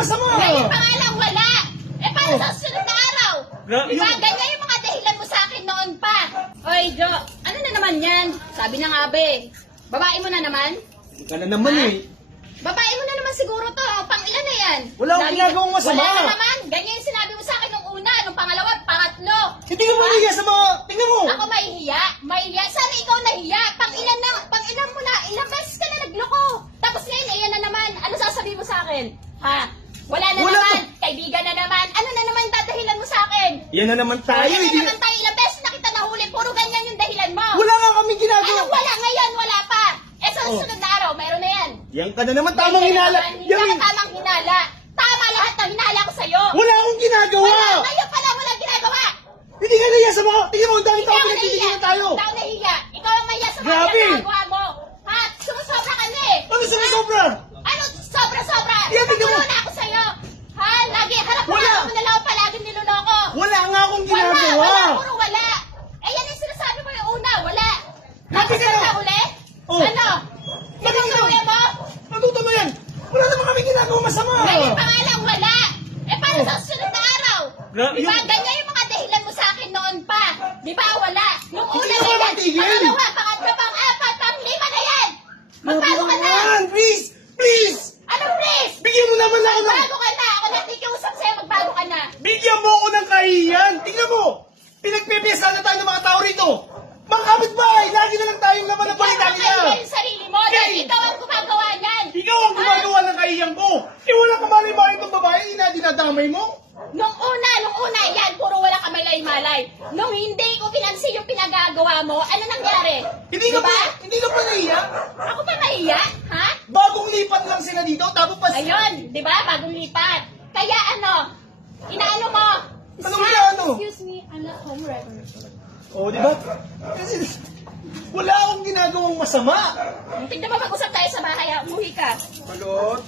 masama. Ngayon pa nga lang wala. Eh paano sa susunod na araw? Diba? Ganyan yung mga dahilan mo sa akin noon pa. Oy, Jo, ano na naman yan? Sabi ng abe, babae mo na naman? Ika na naman eh. Babae mo na naman siguro to. Pang ilan na yan? Wala akong ginagawang masama. Wala na naman. Ganyan yung sinabi mo sa akin nung una, nung pangalawa, pangatlo. Hindi ka mahihiya sa mga... Tingnan mo. Ako mahihiya. Mahihiya. Sana ikaw nahiya. Pang ilan mo na. Ilang beses ka na nagloko. Tapos ngayon, ayan na naman. Ano sasabihin mo sa akin? Ha? Wala na naman. Kaibigan na naman. Ano na naman yung dadahilan mo sa akin? Yan na naman tayo. Yan na naman tayo. Ilang beses na kita nahuli. Puro ganyan yung dahilan mo. Wala nga kami ginagawa. Anong wala ngayon? Wala pa. Eh sa susunod na araw, mayroon na yan. Yan ka na naman tamang hinala. Hindi ka tamang hinala. Tama lahat ng hinala ko sa'yo. Wala akong ginagawa. Wala. Ngayon pala mo lang ginagawa. Hindi ka nahiya sa mga... Tingnan mo, ang dami tao pinagtitignan tayo. Ikaw ang nahiya. Ikaw ang mahiya sa mga Grabe. ginagawa mo. Ha? Sumusobra ka na eh. Ano sumusobra? Ano sobra-sobra? Yan, tingnan mo. Nakulo na ako sa'yo. Ha? Lagi, harap mo Wala. ako na lang palagi niloloko. Wala nga akong ginagawa. Wala, puro wala. Eh yan yung sinasabi mo yung una, wala. Bakit Tapos ka? na uli? Oh. Ano? Yan ang gawin mo? Natuto mo yan. Wala naman kami ginagawa masama. Ngayon pa nga lang, wala. Eh paano sa susunod na araw? Di ba? Yung- Ganyan yung mga dahilan mo sa akin noon pa. Di ba? Wala. Nung una Hindi ako dahilan, matigil. pangalawa, pangatlo, pang-apat, pang-lima na yan. Magbago ka na. Please! Please! Ano please? Bigyan mo naman ako ng... Magbago ka na. Ako nakikiusap sa'yo, magbago ka na. Bigyan mo ako ng kahiyan! Tingnan mo! Pinagpipiyasa na tayo ng mga tao rito! Mga kapitbahay! Lagi na lang tayong laman ng balita Ikaw ang nila! kahiya yung sarili mo dahil Hey! ikaw ang gumagawa niyan. Ikaw ang gumagawa ng kahiyan ko! Eh wala ka malay-malay itong babae, hindi na dinadamay mo? Nung una, yan, puro wala ka malay-malay. Nung hindi ko pinansin yung pinagagawa mo, ano nangyari? Hindi ka Diba? hindi ka pa nahiya? Ako pa mahiya? Ha? Bagong lipat lang sila dito, tapos pas... Ayun, di ba? Bagong lipat. Kaya ano, inaano mo? Anong inaano? Excuse me, I'm not home right now. Oh, di ba? Kasi wala akong ginagawang masama! Tignan mo, mag-usap tayo sa bahay, ha? Umuwi ka. Balot?